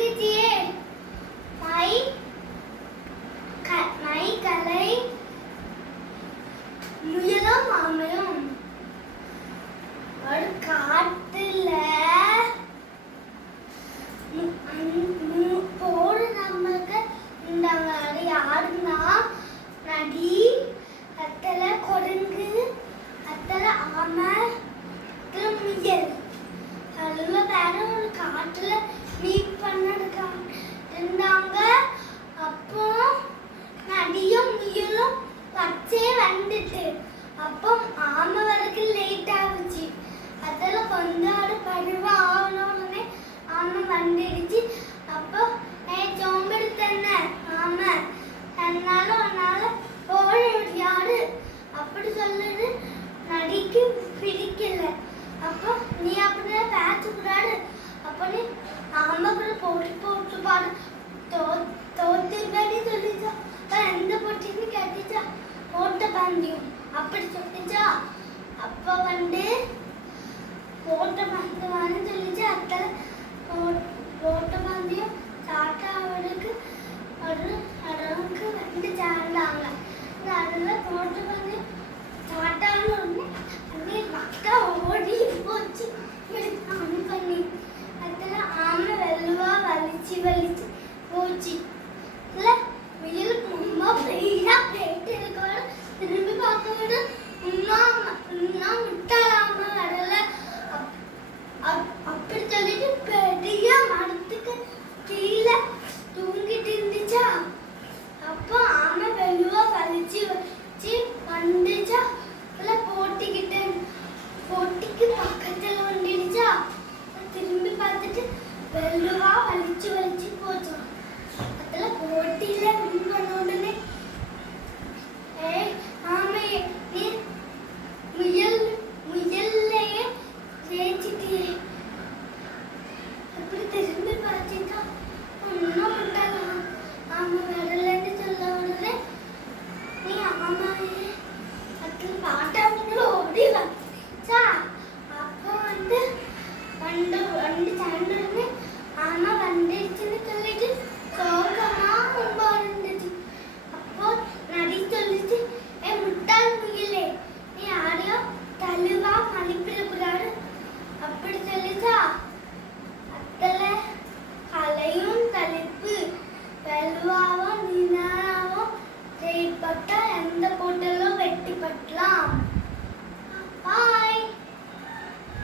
இருக்குச்சியே my my கலை முயலும் மாமையும் ஒரு காட்டுல போடு நமக்கு இருந்தாங்க. அது யாருன்னா நதி, அத்தல குரங்கு, அத்தல ஆமை, அத்தல முயல். அதுல வேற ஒரு காட்டுல மீட் பண்ணதுக்காக இருந்தாங்க. அப்போ நதியும் முயலும் பச்சே வந்துட்டு அப்போ ஆமை வரைக்கும் லேட் ஆகுச்சு. அதில் கொஞ்சம் பருவம் ஆகணும்னே ஆமை வந்துடுச்சு. அப்போ சோம்பெடுத்தன ஆமை தன்னால உன்னால போட முடியாது அப்படி சொல்லுது. நதிக்கு பிடிக்கல. அப்போ நீ அப்படிதான் பேசக்கூடாது. அப்போ நீ ஆமை கூட போட்டு பாடு தோத்துப்படி சொல்லிச்சா. எந்த போட்டின்னு கேட்டுச்சா. ஓட்ட பந்தயம் அப்படி சொல்லிச்சா. அப்போ ஓட்ட பந்தயம்னு சொல்லிச்சு. அத்தனை ஓட்ட பந்தயம் சாட்டாவதுக்கு ஒரு அளவுக்கு சேர்ந்தாங்க. அதில் ஓட்ட பந்தயம் சாட்டான்னு